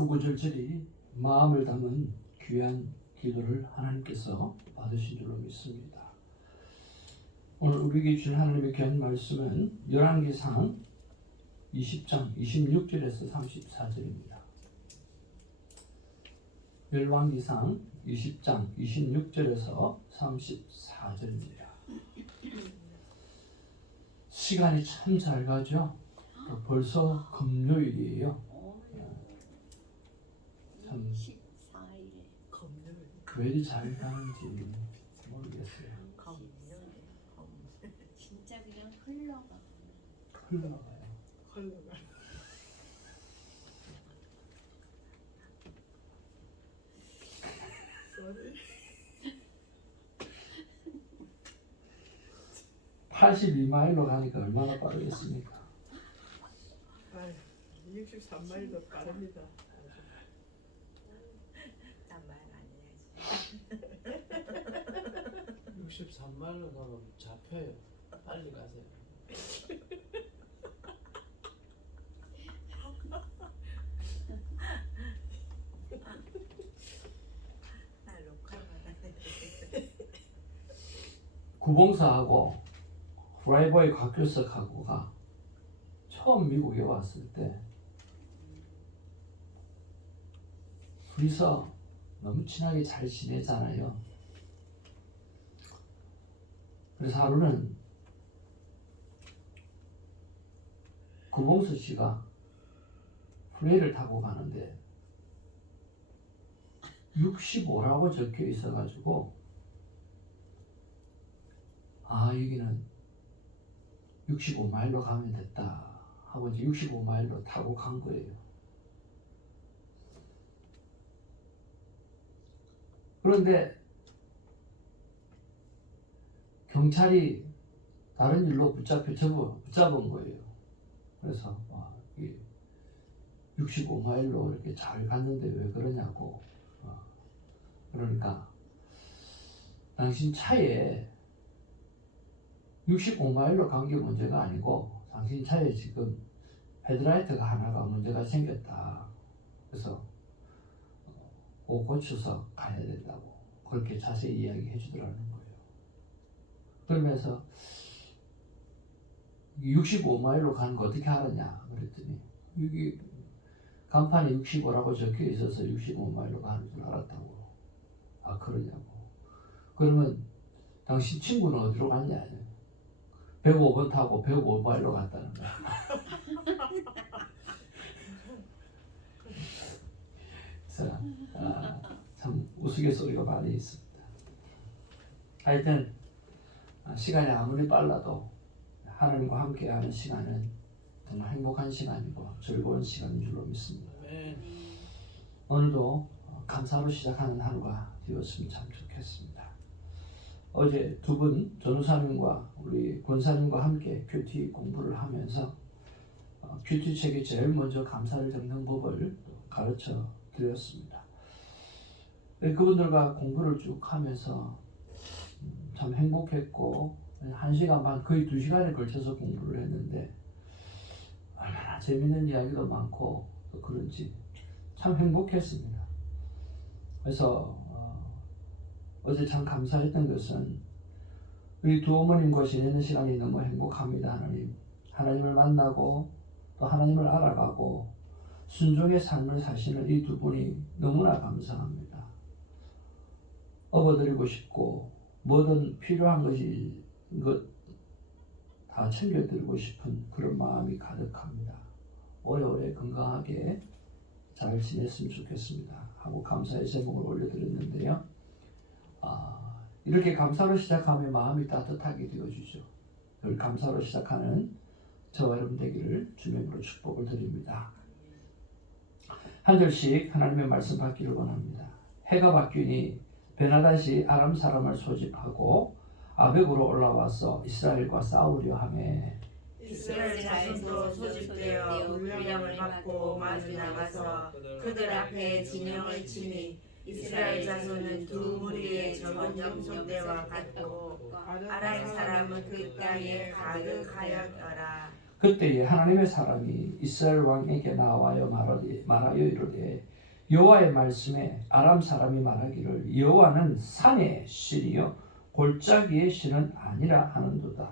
구구절절히 마음을 담은 귀한 기도를 하나님께서 받으신 줄로 믿습니다. 오늘 우리에게 주신 하나님의 귀한 말씀은 열왕기상 20장 26절에서 34절입니다. 열왕기상 20장 26절에서 34절입니다. 시간이 참 잘 가죠. 벌써 금요일이에요. 참 14일에 검열. 왜 이리 잘 가는지 모르겠어요. 진짜 그냥 흘러가. 흘러가요. 컬러가. 쏘리. 82마일로 가니까 얼마나 빠르겠습니까? 아, 63마일도 빠릅니다. 말 안 해야지. 63마일로 가면 잡혀요. 빨리 가세요. 나 로컬만 하네. 구봉사하고 프라이버의 곽규석하고가 처음 미국에 왔을 때 둘이서 너무 친하게 잘 지내잖아요. 그래서 하루는 구봉수 씨가 플레이를 타고 가는데 65라고 적혀 있어가지고 여기는 65마일로 가면 됐다 하고 이제 65마일로 타고 간 거예요. 그런데 경찰이 다른 일로 붙잡은 거예요. 그래서 65마일로 이렇게 잘 갔는데 왜 그러냐고. 그러니까 당신 차에 65마일로 간 게 문제가 아니고 당신 차에 지금 헤드라이트가 하나가 문제가 생겼다. 그래서 그거 고쳐서 가야 된다고 그렇게 자세히 이야기해 주더라는 거예요. 그러면서 65마일로 가는 거 어떻게 알았냐 그랬더니 여기 간판에 65라고 적혀 있어서 65마일로 가는 줄 알았다고. 그러냐고. 그러면 당신 친구는 어디로 갔냐? 105번 타고 105마일로 갔다는 거야. 그래서 참 우스갯소리가 많이 있습니다. 하여튼 시간이 아무리 빨라도 하나님과 함께하는 시간은 정말 행복한 시간이고 즐거운 시간인 줄로 믿습니다. 아멘. 오늘도 감사로 시작하는 하루가 되었으면 참 좋겠습니다. 어제 두 분 전우사님과 우리 권사님과 함께 큐티 공부를 하면서 큐티 책에 제일 먼저 감사를 적는 법을 가르쳐 드렸습니다. 그분들과 공부를 쭉 하면서 참 행복했고 1시간 반 거의 2시간에 걸쳐서 공부를 했는데 얼마나 재밌는 이야기도 많고 또 그런지 참 행복했습니다. 그래서 어제 참 감사했던 것은 우리 두 어머님과 지내는 시간이 너무 행복합니다. 하나님을 만나고 또 하나님을 알아가고 순종의 삶을 사시는 이 두 분이 너무나 감사합니다. 업어드리고 싶고 뭐든 필요한 것 다 챙겨드리고 싶은 그런 마음이 가득합니다. 오래오래 건강하게 잘 지냈으면 좋겠습니다 하고 감사의 제목을 올려드렸는데요. 이렇게 감사로 시작하면 마음이 따뜻하게 되어주죠. 늘 감사로 시작하는 저와 여러분 되기를 주님으로 축복을 드립니다. 한 절씩 하나님의 말씀 받기를 원합니다. 해가 바뀌니 베나다시 아람 사람을 소집하고 아벡으로 올라와서 이스라엘과 싸우려 하매 이스라엘 자손도 소집되어 훈련을 받고 마주 나가서 그들 앞에 진영을 치니 이스라엘 자손은 두 무리의 전정성대와 같고 아람 사람은 그 땅에 가득하였더라. 그때에 하나님의 사람이 이스라엘 왕에게 나와요 말하여 이르되 여호와의 말씀에 아람 사람이 말하기를 여호와는 산의 신이요 골짜기의 신은 아니라 하는도다.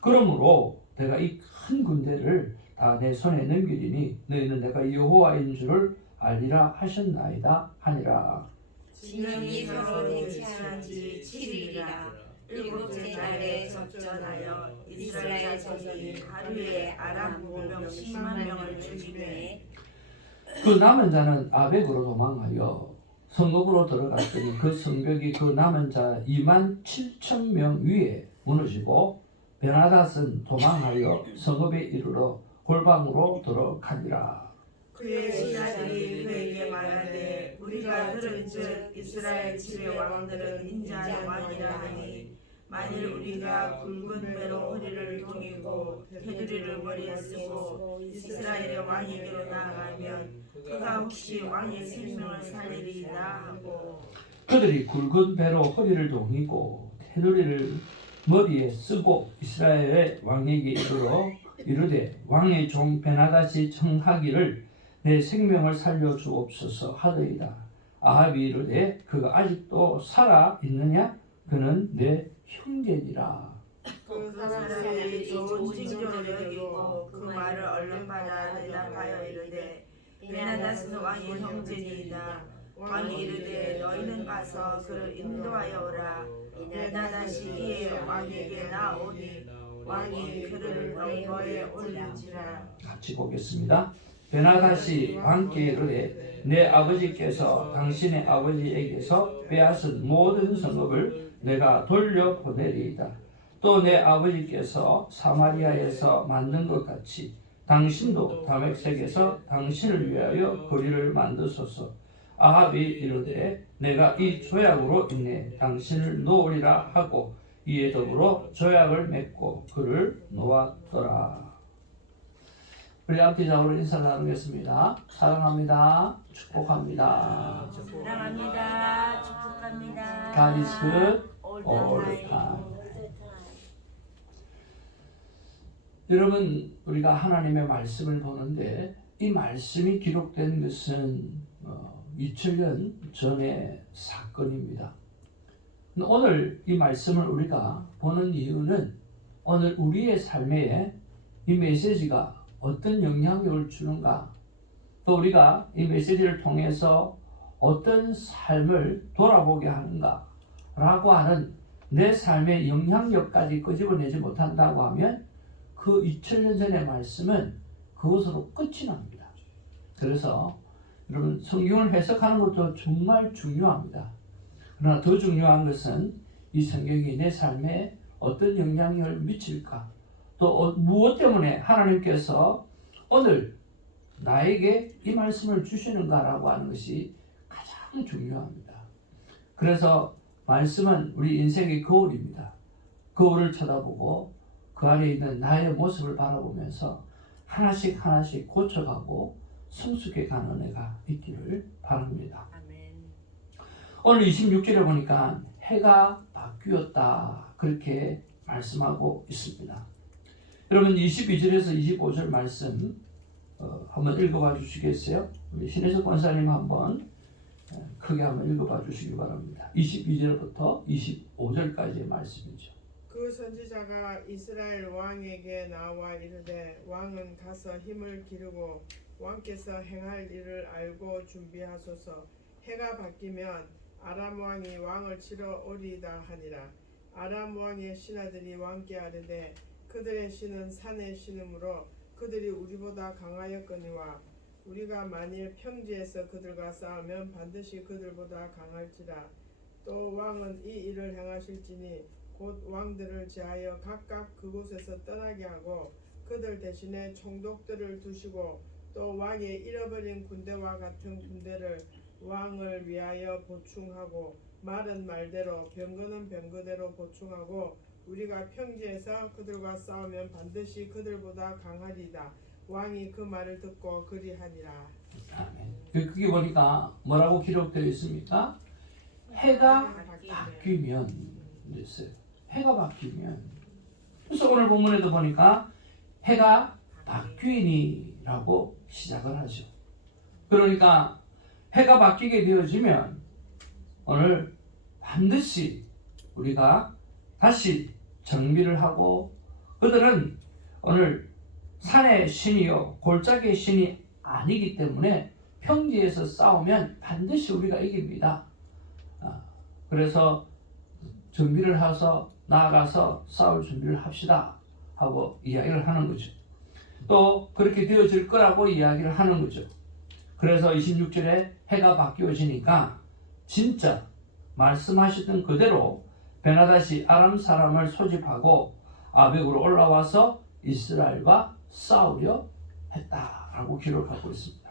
그러므로 내가 이 큰 군대를 다 내 손에 넘기리니 너희는 내가 여호와인 줄을 알리라 하셨나이다 하니라. 진영이 서로 대치한 지 7일이라 일곱째 날에 접전하여 이스라엘 자손이 하루에 아람 보병 10만 명을 죽이매 그 남은 자는 아벡으로 도망하여 성읍으로 들어갔더니 그 성벽이 그 남은 자 2만 7천 명 위에 무너지고 베나닷은 도망하여 성읍에 이르러 골방으로 들어가니라. 그의 신하들이 그에게 말하되 우리가 들은즉 이스라엘 집의 왕들은 인자한 왕이라 하니 만일 우리가 굵은 배로 허리를 동이고 테두리를 머리에 쓰고 이스라엘의 왕에게로 나아가면 그가 혹시 왕의 생명을 살리리이다 하고 그들이 굵은 배로 허리를 동이고 테두리를 머리에 쓰고 이스라엘의 왕에게 이르러 이르되 왕의 종 베나닷이 청하기를 내 생명을 살려 주옵소서 하더이다. 아합이 이르되 그가 아직도 살아 있느냐? 그는 내 형제니라. 그 사람들이 좋은 징조를 여기고 그 말을 얼른 받아 대답하여 이르되 베나닷은 왕의 형제니이다. 왕이 이르되 너희는 가서 그를 인도하여 오라. 베나닷이 이에 왕에게 나오니 왕이 그를 너머에 올린지라. 같이 보겠습니다. 베나닷이 왕께 이르되 내 아버지께서 당신의 아버지에게서 빼앗은 모든 성읍을 내가 돌려보내리이다. 또 내 아버지께서 사마리아에서 만든 것 같이 당신도 다메섹에서 당신을 위하여 거리를 만드소서. 아합이 이르되 내가 이 조약으로 인해 당신을 놓으리라 하고 이에 더불어 조약을 맺고 그를 놓았더라. 우리 앞뒤자으로 인사를 나누겠습니다. 사랑합니다. 축복합니다. 사랑합니다. 축복합니다. God is good all the time. 여러분, 우리가 하나님의 말씀을 보는데 이 말씀이 기록된 것은 2000년 전의 사건입니다. 오늘 이 말씀을 우리가 보는 이유는 오늘 우리의 삶에 이 메시지가 어떤 영향력을 주는가, 또 우리가 이 메시지를 통해서 어떤 삶을 돌아보게 하는가 라고 하는 내 삶의 영향력까지 끄집어내지 못한다고 하면 그 2000년 전의 말씀은 그것으로 끝이 납니다. 그래서 여러분, 성경을 해석하는 것도 정말 중요합니다. 그러나 더 중요한 것은 이 성경이 내 삶에 어떤 영향력을 미칠까, 또 무엇 때문에 하나님께서 오늘 나에게 이 말씀을 주시는가라고 하는 것이 가장 중요합니다. 그래서 말씀은 우리 인생의 거울입니다. 거울을 쳐다보고 그 안에 있는 나의 모습을 바라보면서 하나씩 하나씩 고쳐가고 성숙해가는 은혜가 있기를 바랍니다. 아멘. 오늘 26절에 보니까 해가 바뀌었다 그렇게 말씀하고 있습니다. 여러분 22절에서 25절 말씀 한번 읽어봐 주시겠어요? 우리 신혜석 권사님 한번 크게 한번 읽어봐 주시기 바랍니다. 22절부터 25절까지의 말씀이죠. 그 선지자가 이스라엘 왕에게 나와 이르되 왕은 가서 힘을 기르고 왕께서 행할 일을 알고 준비하소서. 해가 바뀌면 아람 왕이 왕을 치러 오리이다 하니라. 아람 왕의 신하들이 왕께 아뢰되 그들의 신은 산의 신이므로 그들이 우리보다 강하였거니와 우리가 만일 평지에서 그들과 싸우면 반드시 그들보다 강할지라. 또 왕은 이 일을 행하실지니 곧 왕들을 제하여 각각 그곳에서 떠나게 하고 그들 대신에 총독들을 두시고 또 왕의 잃어버린 군대와 같은 군대를 왕을 위하여 보충하고 말은 말대로 병거는 병거대로 보충하고 우리가 평지에서 그들과 싸우면 반드시 그들보다 강하리이다. 왕이 그 말을 듣고 그리하니라. 아멘. 그게 보니까 뭐라고 기록되어 있습니까? 해가 바뀌면 됐어요. 해가 바뀌면. 그래서 오늘 본문에도 보니까 해가 바뀌니라고 시작을 하죠. 그러니까 해가 바뀌게 되어지면 오늘 반드시 우리가 다시 정비를 하고, 그들은 오늘 산의 신이요 골짜기의 신이 아니기 때문에 평지에서 싸우면 반드시 우리가 이깁니다. 그래서 정비를 해서 나아가서 싸울 준비를 합시다 하고 이야기를 하는 거죠. 또 그렇게 되어질 거라고 이야기를 하는 거죠. 그래서 26절에 해가 바뀌어지니까 진짜 말씀하시던 그대로 베나다시 아람 사람을 소집하고 아벡으로 올라와서 이스라엘과 싸우려 했다라고 기록하고 있습니다.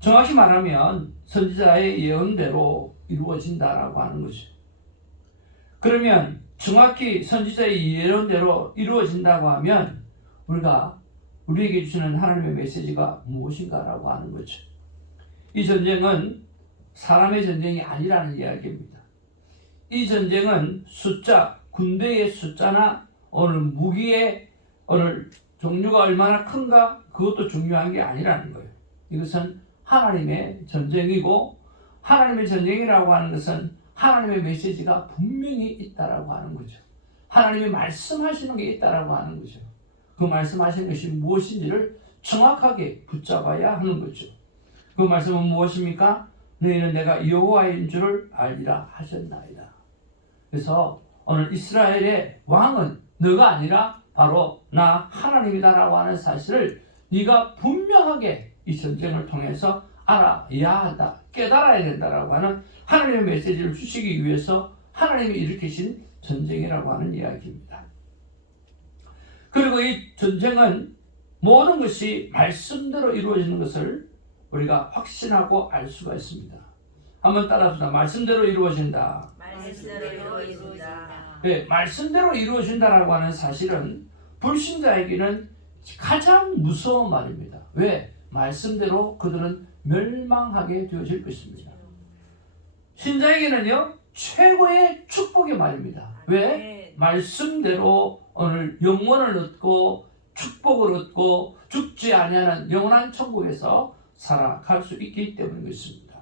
정확히 말하면 선지자의 예언대로 이루어진다라고 하는 거죠. 그러면 정확히 선지자의 예언대로 이루어진다고 하면 우리에게 주시는 하나님의 메시지가 무엇인가라고 하는 거죠. 이 전쟁은 사람의 전쟁이 아니라는 이야기입니다. 이 전쟁은 군대의 숫자나 오늘 무기의 오늘 종류가 얼마나 큰가 그것도 중요한 게 아니라는 거예요. 이것은 하나님의 전쟁이고, 하나님의 전쟁이라고 하는 것은 하나님의 메시지가 분명히 있다라고 하는 거죠. 하나님이 말씀하시는 게 있다라고 하는 거죠. 그 말씀하시는 것이 무엇인지를 정확하게 붙잡아야 하는 거죠. 그 말씀은 무엇입니까? 너희는 내가 여호와인 줄을 알리라 하셨나이다. 그래서 오늘 이스라엘의 왕은 너가 아니라 바로 나 하나님이다라고 하는 사실을 네가 분명하게 이 전쟁을 통해서 알아야 한다, 깨달아야 된다라고 하는 하나님의 메시지를 주시기 위해서 하나님이 일으키신 전쟁이라고 하는 이야기입니다. 그리고 이 전쟁은 모든 것이 말씀대로 이루어지는 것을 우리가 확신하고 알 수가 있습니다. 한번 따라합시다. 말씀대로 이루어진다. 말씀대로 이루어진다. 네, 말씀대로 이루어진다라고 하는 사실은 불신자에게는 가장 무서운 말입니다. 왜? 말씀대로 그들은 멸망하게 되어질 것입니다. 신자에게는요, 최고의 축복의 말입니다. 왜? 말씀대로 오늘 영원을 얻고 축복을 얻고 죽지 아니하는 영원한 천국에서 살아갈 수 있기 때문인 것입니다.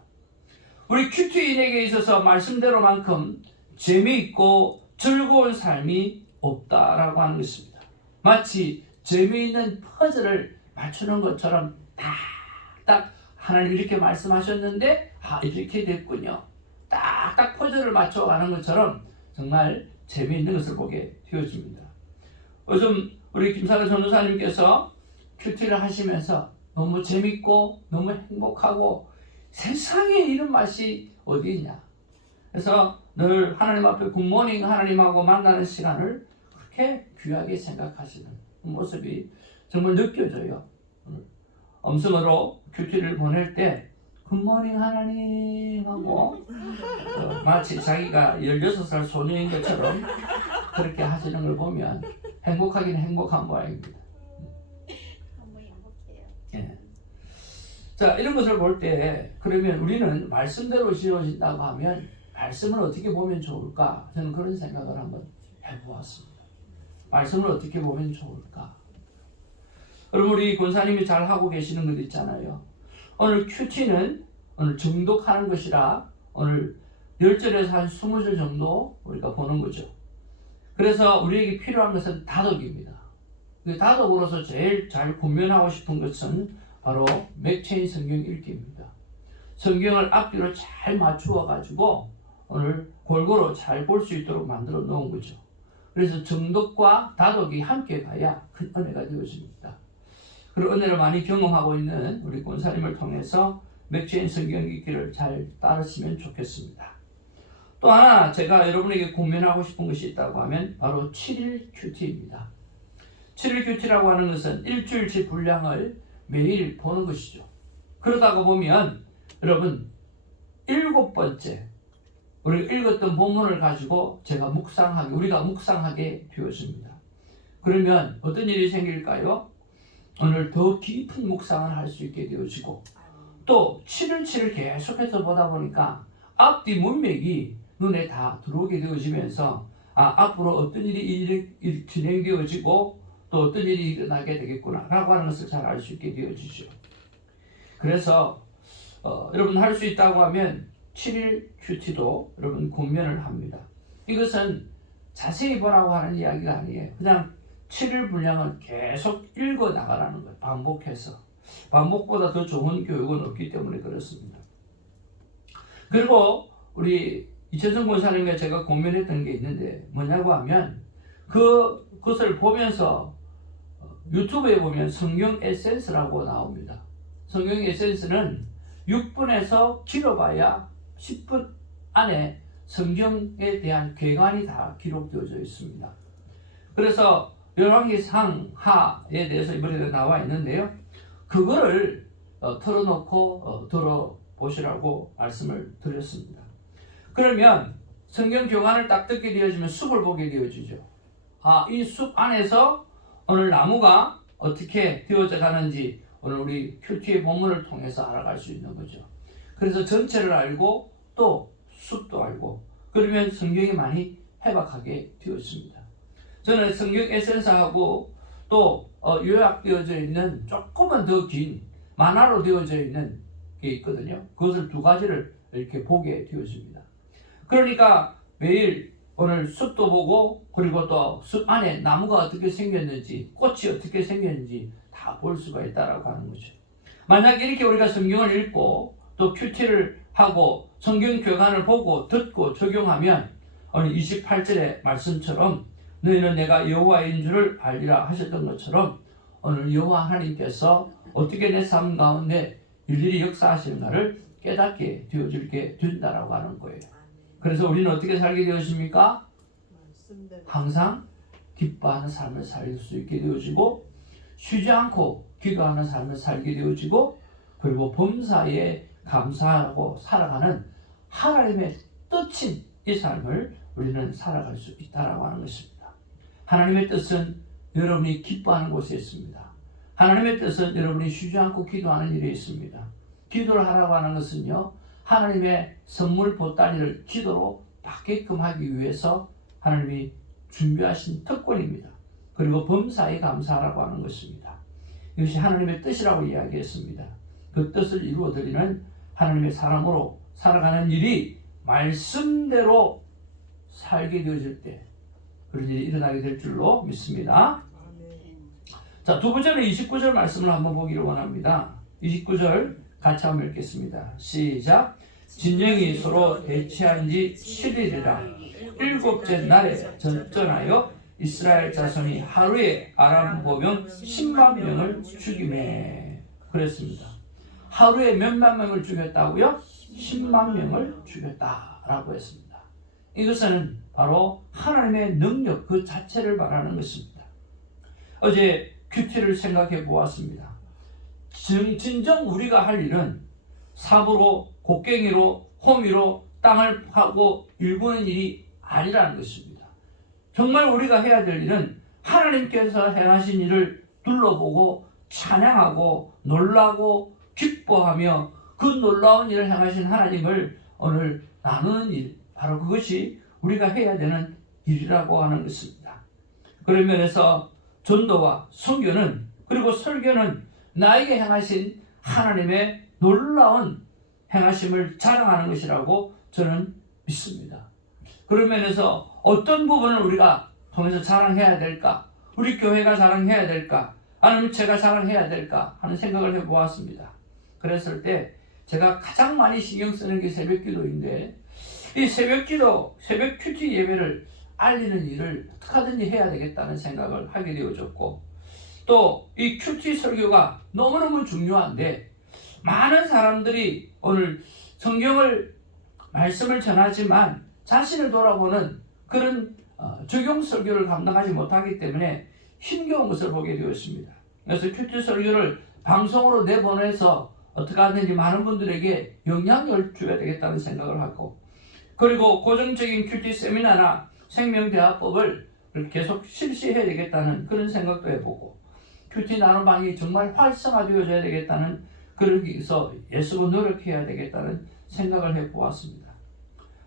우리 큐티인에게 있어서 말씀대로만큼 재미있고 즐거운 삶이 없다라고 하는 것입니다. 마치 재미있는 퍼즐을 맞추는 것처럼 딱딱 하나님 이렇게 말씀하셨는데 이렇게 됐군요. 딱딱 퍼즐을 맞춰가는 것처럼 정말 재미있는 것을 보게 되어집니다. 요즘 우리 김사라 전도사님께서 큐티를 하시면서 너무 재밌고 너무 행복하고 세상에 이런 맛이 어디 있냐. 그래서 늘 하나님 앞에 굿모닝 하나님하고 만나는 시간을 그렇게 귀하게 생각하시는 모습이 정말 느껴져요. 엄성으로 큐티를 보낼 때 굿모닝 하나님 하고 마치 자기가 16살 소녀인 것처럼 그렇게 하시는 걸 보면 행복하긴 행복한 모양입니다. 너무 행복해요. 예. 자, 이런 것을 볼 때 그러면 우리는 말씀대로 이루어진다고 하면 말씀을 어떻게 보면 좋을까? 저는 그런 생각을 한번 해보았습니다. 말씀을 어떻게 보면 좋을까? 여러분, 우리 권사님이 잘 하고 계시는 것 있잖아요. 오늘 큐티는 오늘 정독하는 것이라 오늘 10절에서 한 20절 정도 우리가 보는 거죠. 그래서 우리에게 필요한 것은 다독입니다. 그 다독으로서 제일 잘 구면하고 싶은 것은 바로 맥체인 성경 읽기입니다. 성경을 앞뒤로 잘 맞추어 가지고 오늘 골고루 잘 볼 수 있도록 만들어 놓은 거죠. 그래서 정독과 다독이 함께 가야 큰 은혜가 되어집니다. 그런 은혜를 많이 경험하고 있는 우리 권사님을 통해서 맥체인 성경 읽기를 잘 따르시면 좋겠습니다. 또 하나 제가 여러분에게 공면하고 싶은 것이 있다고 하면 바로 7일 큐티입니다. 7일 큐티라고 하는 것은 일주일치 분량을 매일 보는 것이죠. 그러다가 보면 여러분 7번째 우리가 읽었던 본문을 가지고 우리가 묵상하게 되어집니다. 그러면 어떤 일이 생길까요? 오늘 더 깊은 묵상을 할 수 있게 되어지고 또 7을 계속해서 보다 보니까 앞뒤 문맥이 눈에 다 들어오게 되어지면서 앞으로 어떤 일이 진행되어지고 또 어떤 일이 일어나게 되겠구나라고 하는 것을 잘 알 수 있게 되어지죠. 그래서 여러분 할 수 있다고 하면 7일 큐티도 여러분 권면을 합니다. 이것은 자세히 보라고 하는 이야기가 아니에요. 그냥 7일 분량을 계속 읽어 나가라는 거예요. 반복해서. 반복보다 더 좋은 교육은 없기 때문에 그렇습니다. 그리고 우리 이천성 권사님과 제가 고민했던 게 있는데 뭐냐고 하면 그것을 보면서 유튜브에 보면 성경 에센스라고 나옵니다. 성경 에센스는 6분에서 길어봐야 10분 안에 성경에 대한 괴관이 다 기록되어져 있습니다. 그래서 열왕기 상하에 대해서 이번에 나와 있는데요. 그거를 틀어놓고 들어보시라고 말씀을 드렸습니다. 그러면 성경 교관을 딱 듣게 되어지면 숲을 보게 되어지죠. 이 숲 안에서 오늘 나무가 어떻게 되어져 가는지 오늘 우리 큐티의 본문을 통해서 알아갈 수 있는 거죠. 그래서 전체를 알고 또 숲도 알고 그러면 성경이 많이 해박하게 되었습니다. 저는 성경 에센스하고 또 요약되어져 있는 조금은 더 긴 만화로 되어져 있는 게 있거든요. 그것을 두 가지를 이렇게 보게 되어집니다. 그러니까 매일 오늘 숲도 보고 그리고 또 숲 안에 나무가 어떻게 생겼는지 꽃이 어떻게 생겼는지 다 볼 수가 있다라고 하는 거죠. 만약 이렇게 우리가 성경을 읽고 또 큐티를 하고 성경 교관을 보고 듣고 적용하면 오늘 28절의 말씀처럼 너희는 내가 여호와인 줄을 알리라 하셨던 것처럼 오늘 여호와 하나님께서 어떻게 내 삶 가운데 일일이 역사하시는가를 깨닫게 되어지게 된다라고 하는 거예요. 그래서 우리는 어떻게 살게 되었습니까? 항상 기뻐하는 삶을 살 수 있게 되어지고 쉬지 않고 기도하는 삶을 살게 되어지고 그리고 범사에 감사하고 살아가는 하나님의 뜻인 이 삶을 우리는 살아갈 수 있다라고 하는 것입니다. 하나님의 뜻은 여러분이 기뻐하는 곳에 있습니다. 하나님의 뜻은 여러분이 쉬지 않고 기도하는 일에 있습니다. 기도를 하라고 하는 것은요, 하나님의 선물 보따리를 기도로 받게끔 하기 위해서 하나님이 준비하신 특권입니다. 그리고 범사에 감사하라고 하는 것입니다. 이것이 하나님의 뜻이라고 이야기했습니다. 그 뜻을 이루어드리는 하나님의 사람으로 살아가는 일이 말씀대로 살게 되어질 때 그런 일이 일어나게 될 줄로 믿습니다. 자, 두 번째는 29절 말씀을 한번 보기를 원합니다. 29절 같이 한번 읽겠습니다. 시작. 진영이 서로 대치한 지 7일이라 일곱째 날에 전전하여 이스라엘 자손이 하루에 아람 보병 10만 명을 죽이매 그랬습니다. 하루에 몇만 명을 죽였다고요? 10만 명을 죽였다라고 했습니다. 이것은 바로 하나님의 능력 그 자체를 말하는 것입니다. 어제 큐티를 생각해 보았습니다. 진정 우리가 할 일은 삽으로 곡괭이로 호미로 땅을 파고 일구는 일이 아니라는 것입니다. 정말 우리가 해야 될 일은 하나님께서 행하신 일을 둘러보고 찬양하고 놀라고 기뻐하며 그 놀라운 일을 행하신 하나님을 오늘 나누는 일, 바로 그것이 우리가 해야 되는 일이라고 하는 것입니다. 그런 면에서 전도와 선교는 그리고 설교는 나에게 행하신 하나님의 놀라운 행하심을 자랑하는 것이라고 저는 믿습니다. 그런 면에서 어떤 부분을 우리가 통해서 자랑해야 될까? 우리 교회가 자랑해야 될까? 아니면 제가 자랑해야 될까? 하는 생각을 해보았습니다. 그랬을 때 제가 가장 많이 신경 쓰는 게 새벽기도인데 이 새벽기도, 새벽 큐티 예배를 알리는 일을 어떻게든지 해야 되겠다는 생각을 하게 되어졌고 또 이 큐티 설교가 너무너무 중요한데 많은 사람들이 오늘 성경을 말씀을 전하지만 자신을 돌아보는 그런 적용 설교를 감당하지 못하기 때문에 힘겨운 것을 보게 되었습니다. 그래서 큐티 설교를 방송으로 내보내서 어떻게 하든지 많은 분들에게 영향을 줘야 되겠다는 생각을 하고 그리고 고정적인 큐티 세미나나 생명대화법을 계속 실시해야 되겠다는 그런 생각도 해보고 큐티 나눔방이 정말 활성화되어져야 되겠다는 그러기 위해서 애쓰고 노력해야 되겠다는 생각을 해보았습니다.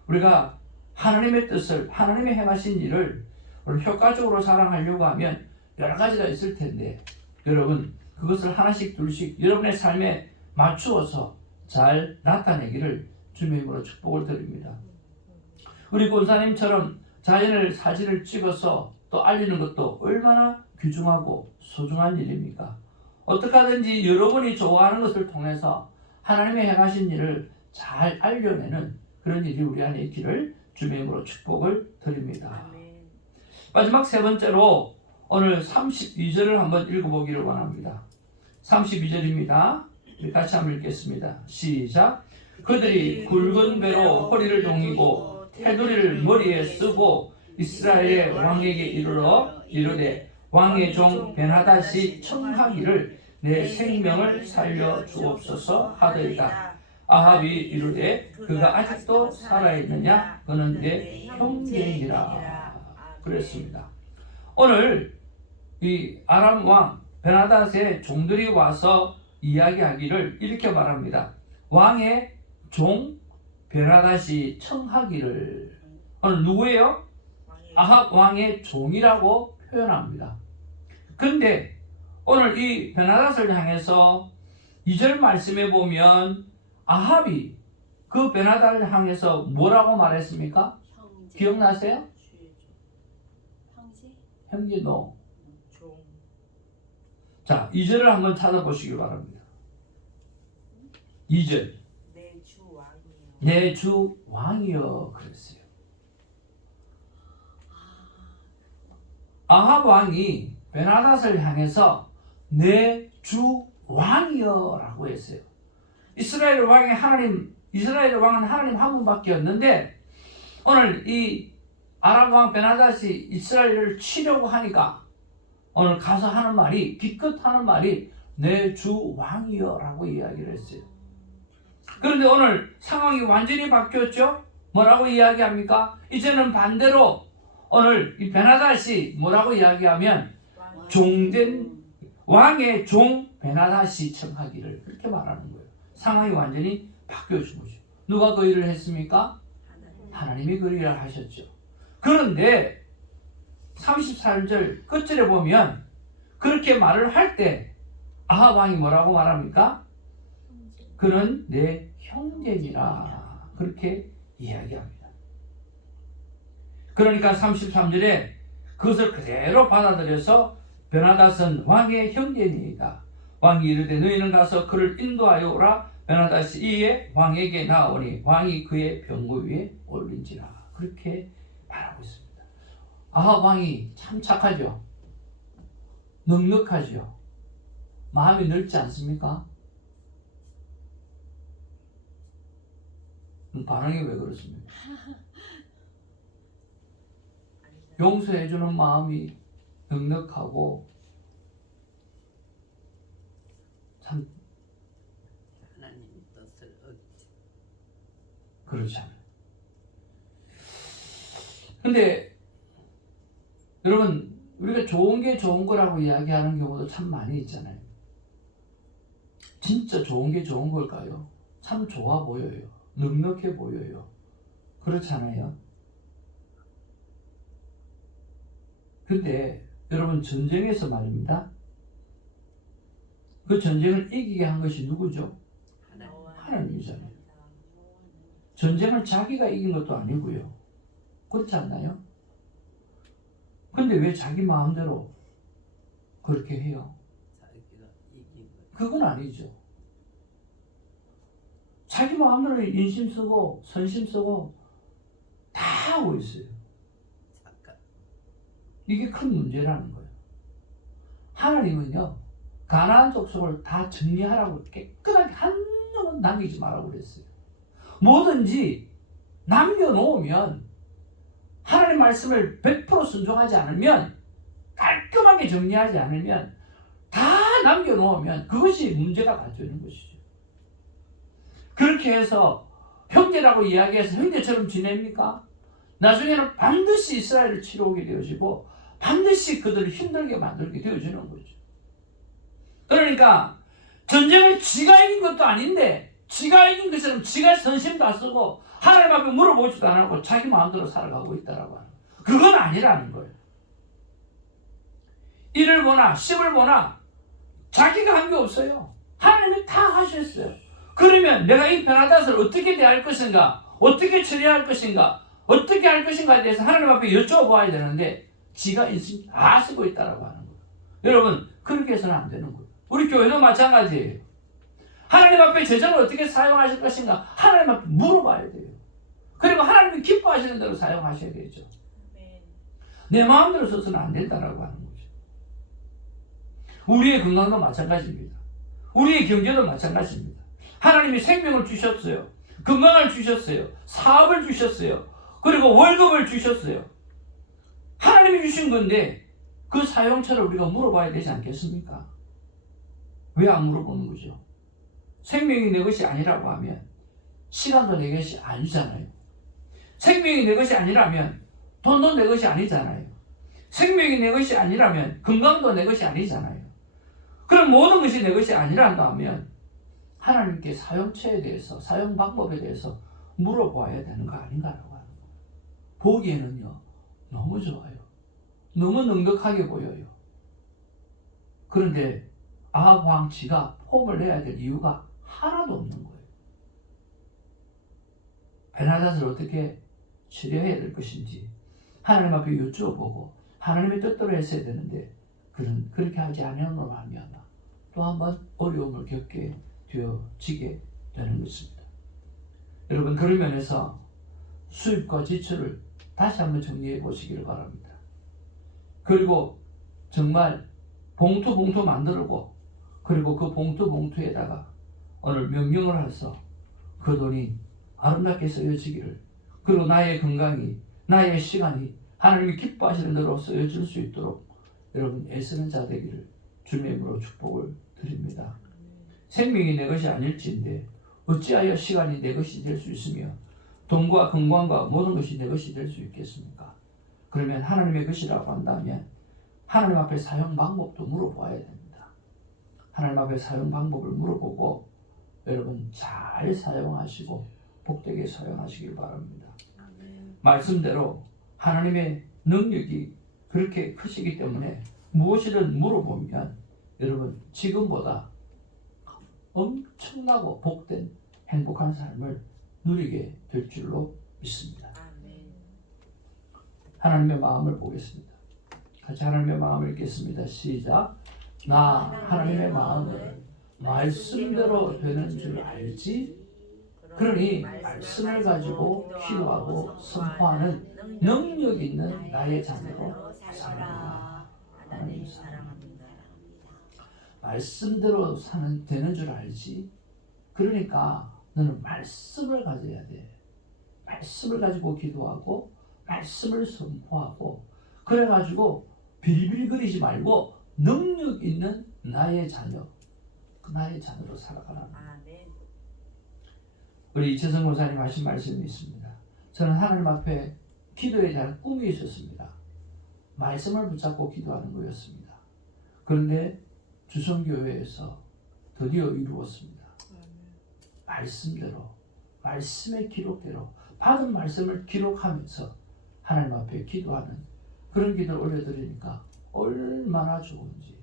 우리가 하나님의 뜻을 하나님의 행하신 일을 효과적으로 자랑하려고 하면 여러 가지가 있을 텐데 여러분 그것을 하나씩 둘씩 여러분의 삶에 맞추어서 잘 나타내기를 주님의 이름으로 축복을 드립니다. 우리 권사님처럼 자연을 사진을 찍어서 또 알리는 것도 얼마나 귀중하고 소중한 일입니까? 어떻게 하든지 여러분이 좋아하는 것을 통해서 하나님의 행하신 일을 잘 알려내는 그런 일이 우리 안에 있기를 주님의 이름으로 축복을 드립니다. 마지막 세 번째로 오늘 32절을 한번 읽어보기를 원합니다. 32절입니다. 우리 같이 한번 읽겠습니다. 시작. 그들이 굵은 배로 허리를 동이고 테두리를 머리에 쓰고 이스라엘의 왕에게 이르되 왕의 종 베나다시 청하기를 내 생명을 살려 주옵소서 하더이다. 아합이 이르되 그가 아직도 살아있느냐? 그는 내 형제니라. 그랬습니다. 오늘 이 아람 왕 베나닷의 종들이 와서 이야기하기를 이렇게 말합니다. 왕의 종 베나닷이 청하기를. 오늘 누구예요? 아합 왕의 종이라고 표현합니다. 근데 오늘 이 베나닷을 향해서 2절 말씀에 보면 아합이 그 베나닷을 향해서 뭐라고 말했습니까? 형제. 기억나세요? 형제. 형제 노. 자, 2절을 한번 찾아보시기 바랍니다. 2절. 내 주 왕이여 그랬어요. 아합 왕이 베나닷을 향해서 내 주 왕이여 라고 했어요. 이스라엘 왕은 하나님 한 분밖에 없는데 오늘 이 아람 왕 베나닷이 이스라엘을 치려고 하니까 오늘 가서 하는 말이 기껏 하는 말이 내 주 왕이여 라고 이야기를 했어요. 그런데 오늘 상황이 완전히 바뀌었죠. 뭐라고 이야기합니까? 이제는 반대로 오늘 이 베나닷이 뭐라고 이야기하면 종된 왕의 종 베나닷이 청하기를 그렇게 말하는 거예요. 상황이 완전히 바뀌어진 거죠. 누가 그 일을 했습니까? 하나님이 그 일을 하셨죠. 그런데 34절 끝절에 보면 그렇게 말을 할 때 아합 왕이 뭐라고 말합니까? 그는 내 형제니라 그렇게 이야기합니다. 그러니까 33절에 그것을 그대로 받아들여서 베나닷은 왕의 형제니이다. 왕이 이르되 너희는 가서 그를 인도하여 오라. 베나닷이 이에 왕에게 나오니 왕이 그의 병거 위에 올린지라 그렇게 말하고 있습니다. 아합 왕이 참 착하죠. 넉넉하죠. 마음이 넓지 않습니까? 반응이 왜 그렇습니까? 용서해주는 마음이 넉넉하고 참 하나님 뜻을 얻지. 그렇잖아요. 근데 여러분 우리가 좋은 게 좋은 거라고 이야기하는 경우도 참 많이 있잖아요. 진짜 좋은 게 좋은 걸까요? 참 좋아 보여요. 넉넉해 보여요. 그렇잖아요. 근데 여러분 전쟁에서 말입니다. 그 전쟁을 이기게 한 것이 누구죠? 하나님이잖아요. 전쟁을 자기가 이긴 것도 아니고요. 그렇지 않나요? 근데 왜 자기 마음대로 그렇게 해요? 자기가 이긴 것. 그건 아니죠. 자기 마음대로 인심 쓰고 선심 쓰고 다 하고 있어요. 잠깐. 이게 큰 문제라는 거예요. 하나님은요 가나안 족속을 다 정리하라고 깨끗하게 한 놈은 남기지 말라고 그랬어요. 뭐든지 남겨놓으면 하나님 말씀을 100% 순종하지 않으면 깔끔하게 정리하지 않으면 다 남겨놓으면 그것이 문제가 가져오는 것이죠. 그렇게 해서 형제라고 이야기해서 형제처럼 지냅니까? 나중에는 반드시 이스라엘을 치러오게 되어지고 반드시 그들을 힘들게 만들게 되어지는 거죠. 그러니까 전쟁을 지가 이긴 것도 아닌데 지가 이긴 것처럼 지가 선심 다 쓰고 하나님 앞에 물어보지도 안 하고 자기 마음대로 살아가고 있다라고 하는 거예요. 그건 아니라는 거예요. 일을 보나 씹을 보나 자기가 한 게 없어요. 하나님이 다 하셨어요. 그러면 내가 이 베나닷을 어떻게 대할 것인가, 어떻게 처리할 것인가, 어떻게 할 것인가에 대해서 하나님 앞에 여쭤봐야 되는데 지가 인생 다 쓰고 있다라고 하는 거예요. 여러분 그렇게 해서는 안 되는 거예요. 우리 교회도 마찬가지예요. 하나님 앞에 재정을 어떻게 사용하실 것인가 하나님 앞에 물어봐야 돼요. 그리고 하나님이 기뻐하시는 대로 사용하셔야 되죠. 내 마음대로 써서는 안 된다라고 하는 거죠. 우리의 건강도 마찬가지입니다. 우리의 경제도 마찬가지입니다. 하나님이 생명을 주셨어요. 건강을 주셨어요. 사업을 주셨어요. 그리고 월급을 주셨어요. 하나님이 주신 건데 그 사용처를 우리가 물어봐야 되지 않겠습니까? 왜 안 물어보는 거죠? 생명이 내 것이 아니라고 하면 시간도 내 것이 아니잖아요. 생명이 내 것이 아니라면 돈도 내 것이 아니잖아요. 생명이 내 것이 아니라면 건강도 내 것이 아니잖아요. 그럼 모든 것이 내 것이 아니란다 하면 하나님께 사용처에 대해서, 사용 방법에 대해서 물어봐야 되는 거 아닌가라고 하는 거예요. 보기에는요 너무 좋아요. 너무 넉넉하게 보여요. 그런데 아합 왕치가 폼을 내야 될 이유가 하나도 없는 거예요. 베나닷을 어떻게 처리해야 될 것인지 하나님 앞에 여쭈어보고 하나님의 뜻대로 했어야 되는데 그렇게 하지 않으므로 말미암아 또 한 번 어려움을 겪게 되어지게 되는 것입니다. 여러분 그런 면에서 수입과 지출을 다시 한번 정리해 보시기를 바랍니다. 그리고 정말 봉투 만들고 그리고 그 봉투에다가 오늘 명령을 해서 그 돈이 아름답게 쓰여지기를, 그리고 나의 건강이, 나의 시간이 하나님이 기뻐하시는 대로 쓰여질 수 있도록 여러분 애쓰는 자 되기를 주님의 이름으로 축복을 드립니다. 생명이 내 것이 아닐지인데 어찌하여 시간이 내 것이 될 수 있으며 돈과 건강과 모든 것이 내 것이 될 수 있겠습니까? 그러면 하나님의 것이라고 한다면 하나님 앞에 사용 방법도 물어봐야 됩니다. 하나님 앞에 사용 방법을 물어보고 여러분 잘 사용하시고 복되게 사용하시길 바랍니다. 말씀대로 하나님의 능력이 그렇게 크시기 때문에 무엇이든 물어보면 여러분 지금보다 엄청나고 복된 행복한 삶을 누리게 될 줄로 믿습니다. 하나님의 마음을 보겠습니다. 같이 하나님의 마음을 읽겠습니다. 시작. 나 하나님의 마음은 말씀대로 되는 줄 알지. 그러니 말씀을 가지고 기도하고 선포하는 능력 있는 나의 자녀로 살아라. 하나님 사랑합니다. 말씀대로 되는 줄 알지. 그러니까 너는 말씀을 가져야 돼. 말씀을 가지고 기도하고 말씀을 선포하고 그래가지고 빌빌거리지 말고 능력 있는 나의 자녀, 나의 자녀로 살아가라. 우리 이채성 목사님 하신 말씀이 있습니다. 저는 하나님 앞에 기도에 대한 꿈이 있었습니다. 말씀을 붙잡고 기도하는 거였습니다. 그런데 주성교회에서 드디어 이루었습니다. 말씀대로, 말씀의 기록대로 받은 말씀을 기록하면서 하나님 앞에 기도하는 그런 기도를 올려드리니까 얼마나 좋은지,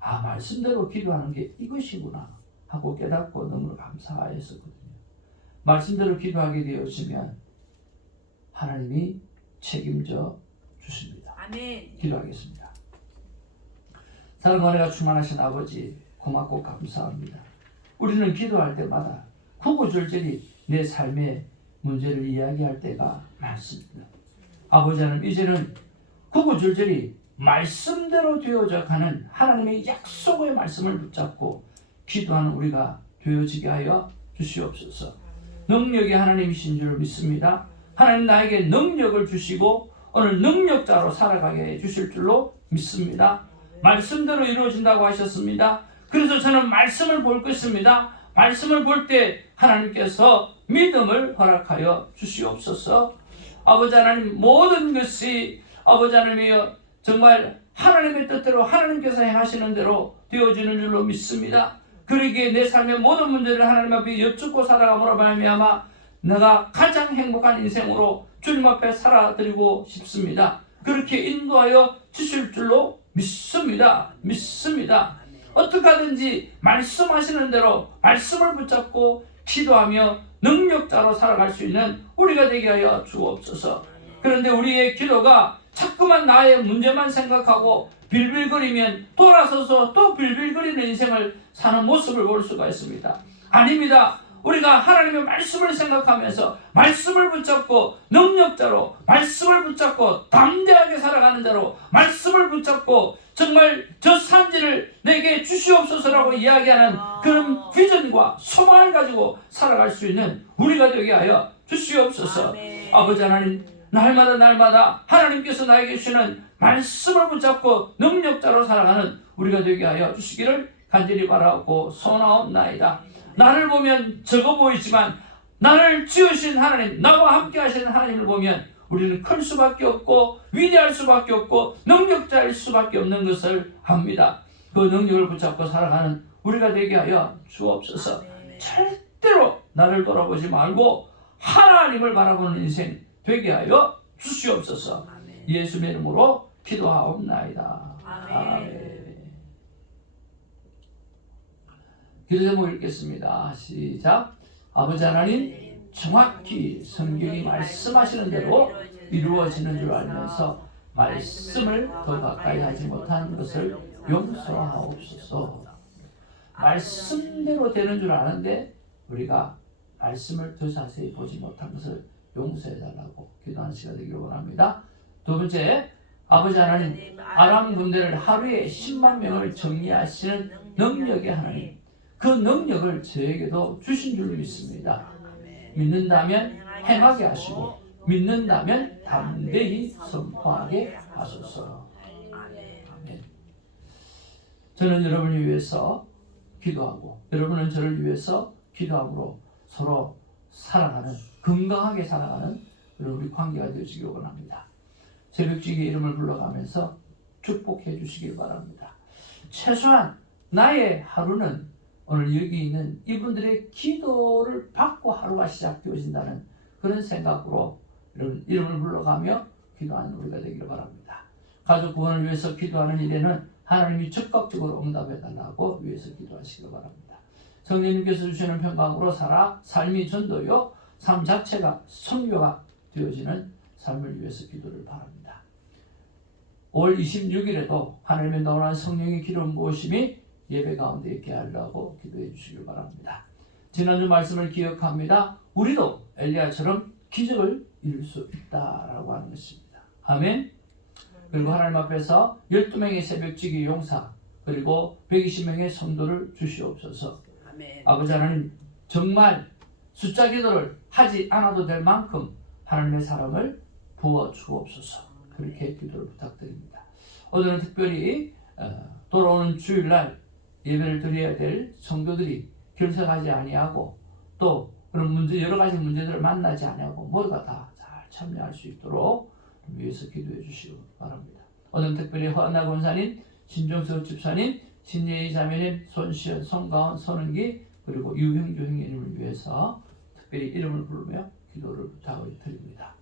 말씀대로 기도하는 게 이것이구나 하고 깨닫고 너무 감사했었거든요. 말씀대로 기도하게 되어지면 하나님이 책임져 주십니다. 아멘. 기도하겠습니다. 사랑과 은혜가 충만하신 아버지 고맙고 감사합니다. 우리는 기도할 때마다 구구절절히 내 삶의 문제를 이야기할 때가 많습니다. 아버지 하나님, 이제는 구구절절히 말씀대로 되어져 가는 하나님의 약속의 말씀을 붙잡고 기도하는 우리가 되어지게 하여 주시옵소서. 능력이 하나님이신 줄 믿습니다. 하나님 나에게 능력을 주시고 오늘 능력자로 살아가게 해 주실 줄로 믿습니다. 말씀대로 이루어진다고 하셨습니다. 그래서 저는 말씀을 볼 것입니다. 말씀을 볼 때 하나님께서 믿음을 허락하여 주시옵소서. 아버지 하나님, 모든 것이 아버지 하나님이여 정말 하나님의 뜻대로 하나님께서 행하시는 대로 되어지는 줄로 믿습니다. 그러기에 내 삶의 모든 문제를 하나님 앞에 여쭙고 살아감으로 말미암아 내가 가장 행복한 인생으로 주님 앞에 살아드리고 싶습니다. 그렇게 인도하여 주실 줄로 믿습니다. 믿습니다. 어떻게 하든지 말씀하시는 대로 말씀을 붙잡고 기도하며 능력자로 살아갈 수 있는 우리가 되게 하여 주옵소서. 그런데 우리의 기도가 자꾸만 나의 문제만 생각하고 빌빌거리면 돌아서서 또 빌빌거리는 인생을 사는 모습을 볼 수가 있습니다. 아닙니다. 우리가 하나님의 말씀을 생각하면서 말씀을 붙잡고 능력자로, 말씀을 붙잡고 담대하게 살아가는 자로, 말씀을 붙잡고 정말 저 산지를 내게 주시옵소서라고 이야기하는 그런 비전과 소망을 가지고 살아갈 수 있는 우리가 되게 하여 주시옵소서. 아멘. 아버지 하나님, 날마다 하나님께서 나에게 주시는 말씀을 붙잡고 능력자로 살아가는 우리가 되게 하여 주시기를 간절히 바라고 소원하옵나이다. 나를 보면 적어 보이지만 나를 지으신 하나님, 나와 함께 하시는 하나님을 보면 우리는 클 수밖에 없고 위대할 수밖에 없고 능력자일 수밖에 없는 것을 압니다. 그 능력을 붙잡고 살아가는 우리가 되게 하여 주옵소서. 절대로 나를 돌아보지 말고 하나님을 바라보는 인생 되게 하여 주시옵소서. 예수의 이름으로 기도하옵나이다. 아멘. 기도 제목 읽겠습니다. 시작. 아버지 하나님, 정확히 성경이 말씀하시는 대로 이루어지는 줄 알면서 말씀을 더 가까이 하지 못한 것을 용서하옵소서. 말씀대로 되는 줄 아는데 우리가 말씀을 더 자세히 보지 못한 것을 용서해달라고 기도하는 시간 되기를 원합니다. 두 번째, 아버지 하나님, 아람 군대를 하루에 10만 명을 정리하시는 능력의 하나님, 그 능력을 저에게도 주신 줄 믿습니다. 믿는다면 행하게 하시고 믿는다면 담대히 선포하게 하소서. 아멘. 저는 여러분을 위해서 기도하고 여러분은 저를 위해서 기도함으로 서로 살아가는, 건강하게 살아가는 그런 우리 관계가 되어지길 원합니다. 새벽지기 이름을 불러가면서 축복해 주시길 바랍니다. 최소한 나의 하루는 오늘 여기 있는 이분들의 기도를 받고 하루가 시작되어진다는 그런 생각으로 여러분 이름을 불러가며 기도하는 우리가 되기를 바랍니다. 가족 구원을 위해서 기도하는 일에는 하나님이 적극적으로 응답해달라고 위해서 기도하시기 바랍니다. 성령님께서 주시는 평강으로 살아 삶이 전도요, 삶 자체가 선교가 되어지는 삶을 위해서 기도를 바랍니다. 5월 26일에도 하나님의 놀라운 성령의 기름 부으심이 예배 가운데 있게 하려고 기도해 주시길 바랍니다. 지난주 말씀을 기억합니다. 우리도 엘리야처럼 기적을 이룰 수 있다라고 하는 것입니다. 아멘. 그리고 하나님 앞에서 12명의 새벽지기 용사 그리고 120명의 성도를 주시옵소서. 아멘. 아버지 하나님, 정말 숫자 기도를 하지 않아도 될 만큼 하나님의 사랑을 부어 주옵소서. 그렇게 기도를 부탁드립니다. 오늘은 특별히 돌아오는 주일날 예배를 드려야 될 성도들이 결석하지 아니하고 또 그런 문제, 여러 가지 문제들을 만나지 아니하고 모두가 다 잘 참여할 수 있도록 위해서 기도해 주시기 바랍니다. 오늘 특별히 허한나 권사님, 신종석 집사님, 신예희 자매님, 손시연, 송가원, 손은기 그리고 유형주 형님을 위해서 특별히 이름을 부르며 기도를 부탁을 드립니다.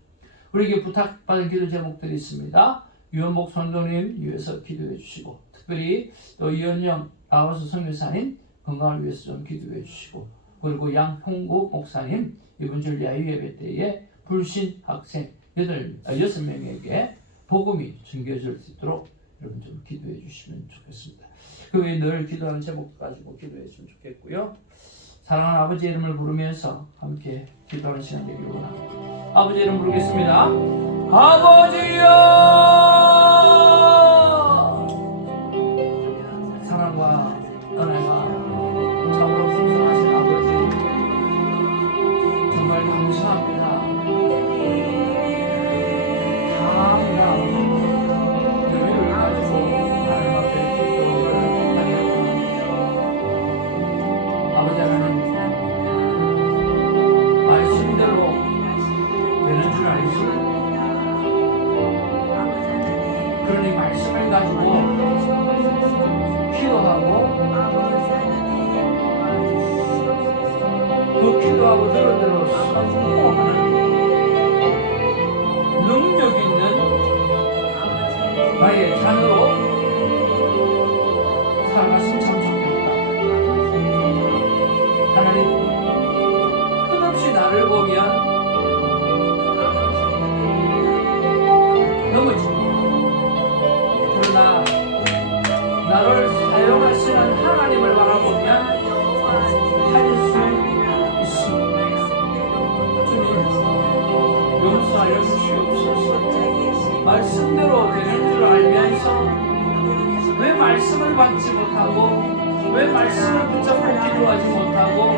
우리에게 부탁받은 기도 제목들이 있습니다. 유원복 선도님 위해서 기도해 주시고 특별히 또 이현영 라오스 선교사님 건강을 위해서 좀 기도해 주시고 그리고 양홍구 목사님 이번 주 야유예배 때에 불신 학생 6명에게 복음이 전겨질 수 있도록 여러분 좀 기도해 주시면 좋겠습니다. 그 외에 늘 기도하는 제목 가지고 기도해 주시면 좋겠고요. 사랑하는 아버지 이름을 부르면서 함께 기도하는 시간 되기를 원합니다. 아버지 이름 부르겠습니다. 아버지여, 사랑과 은혜가 참으로 풍성하신 아버지 정말 감사합니다. 감사합니다. 여유를 가지고 하나님 앞에 기도를 하려고 아버지 하나님 말씀대로 되는 줄 알고 그러니 말씀을 가지고 기도하고 그 기도하고 들은 대로 성공하는 능력 있는 나의 자녀로 말씀대로 되는 줄 알면서 왜 말씀을 받지 못하고 왜 말씀을 붙잡고 기도하지 못하고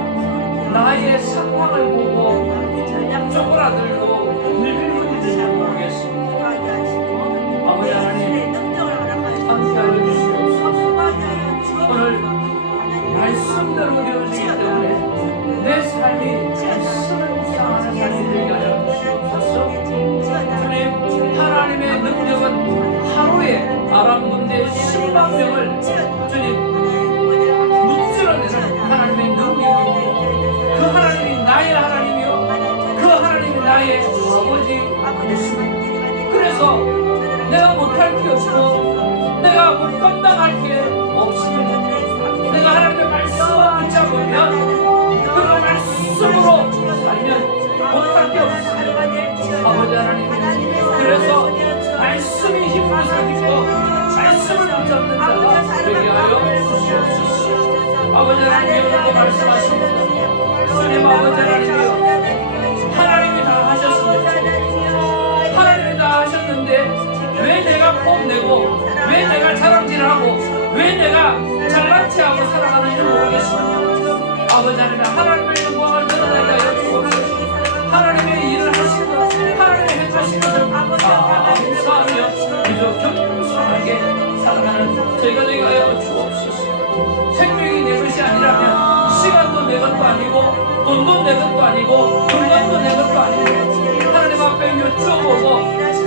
나의 상황을 보고 쪼그라들고 빌빌거리는지 모르겠습니다. 아버지 하나님 함께하여 주시옵소서. 오늘 말씀대로 되어지기 때문에 내 삶이 말씀을 묵상하는 삶이 되게 하여 주시옵소서. 주님, 하나님의 능력은 하루에 아람 군대 10만 명을 주님 무찌러내는 하나님의 능력입니다. 그 하나님이 나의 하나님이요 그 하나님이 나의 아버지이십니다. 그래서 내가 못할 게 없고 내가 못 감당할 게 없습니다. 내가 하나님의 말씀을 붙잡으면 그 말씀으로 살면 못할 게 없습니다. 아버지 하나님, 그래서 말씀이 힘을 살리고 말씀을 붙잡는 자가 되게 하여 주시옵소서. 아버지 하나님, 오늘도 말씀하십니다. 주님 아버지 하나님이여, 하나님이 다 하셨습니다. 하나님이 다 하셨는데 왜 내가 폼내고 왜 내가 자랑질하고 왜 내가 잘난 체하고 살아가는지 모르겠습니다. 아버지 하나님, 하나님의 영광을 드러나게 하여 주옵소서. 하나님의 일을 하시고 하나님의 행하신 것을 감사하며 믿어 겸손하게 살아가는 저희가 되게 하여 주옵소서. 생명이 내 것이 아니라면 시간도 내 것도 아니고 돈도 내 것도 아니고 물건도 내 것도 아니고 하나님 앞에 여쭈어보고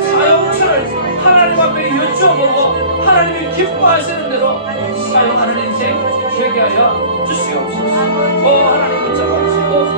사용처를 하나님 앞에 여쭈어보고 하나님이 기뻐하시는 대로 사용하는 인생 되게 하여 주시옵소서. 하나님 붙잡아주시고